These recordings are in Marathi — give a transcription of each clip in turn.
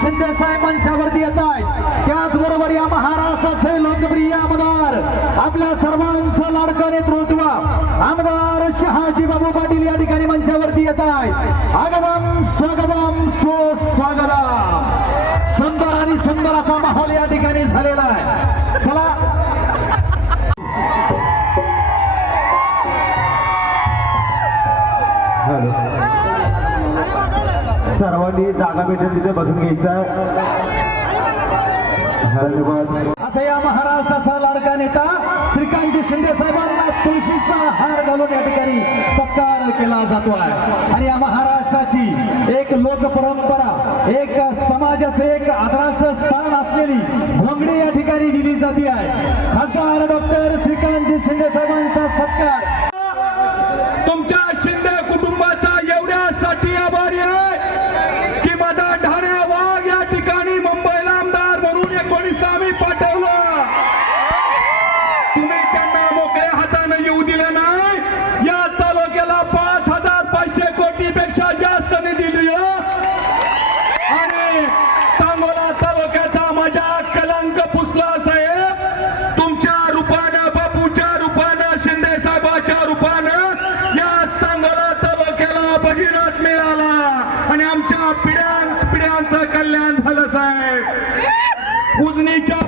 शिंदे साहेब मंचावरती येत आहेत. त्याचबरोबर या महाराष्ट्राचे लोकप्रिय आमदार आपल्या सर्वांचं लाडकं नेतृत्व आमदार शहाजी बाबू पाटील या ठिकाणी मंचावरती येत आहेत. आगमन सर्वांनी जागा भेटेल तिथे बसून घ्यायचं धन्यवाद. असं या महाराष्ट्राचा लाडका नेता श्रीकांतजी शिंदे साहेबांना तुळशीचा हार घालून या ठिकाणी सत्कार केला जातो आहे आणि या महाराष्ट्राची एक लोक परंपरा एक समाजाचे एक आदराचं स्थान असलेली भोंगडी या ठिकाणी दिली जाते आहे खासदार डॉक्टर श्रीकांतजी शिंदे साहेबांचा सत्कार. तुमच्या शिंदे कुटुंबाचा एवढ्यासाठी आभारी पेक्षा जास्त निधी दिलं. आणि सांगोला तालुक्याचा माझा कलंक पुसला साहेब. तुमच्या रूपानं बापूच्या रूपानं शिंदे साहेबाच्या रूपानं या सांगोला तालुक्याला भगीरथ मिळाला. आणि आमच्या पिढ्यां पिढ्यांचं कल्याण झालं साहेब. उजनीच्या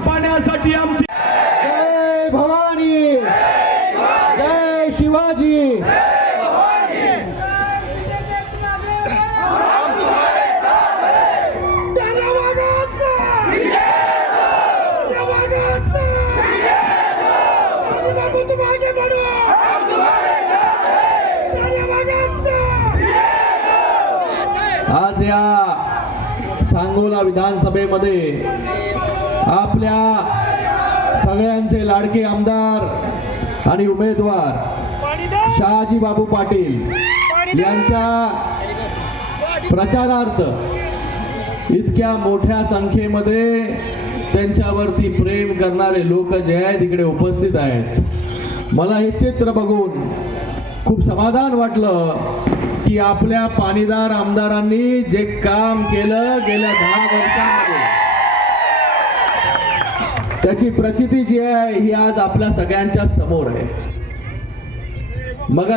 आज या सांगोला विधानसभेमध्ये आपल्या सगळ्यांचे लाडके आमदार आणि उमेदवार शहाजी बाबू पाटील यांच्या प्रचारार्थ इतक्या मोठ्या संख्येमध्ये त्यांच्यावरती प्रेम करणारे लोक जे आहेत तिकडे उपस्थित आहेत. मला हे चित्र बघून खूप समाधान वाटलं की आपल्या पाणीदार आमदारांनी जे काम केलं गेल्या दहा वर्षांमध्ये. त्याची प्रचिती जी आहे ही आज आपल्या सगळ्यांच्या समोर आहे. मग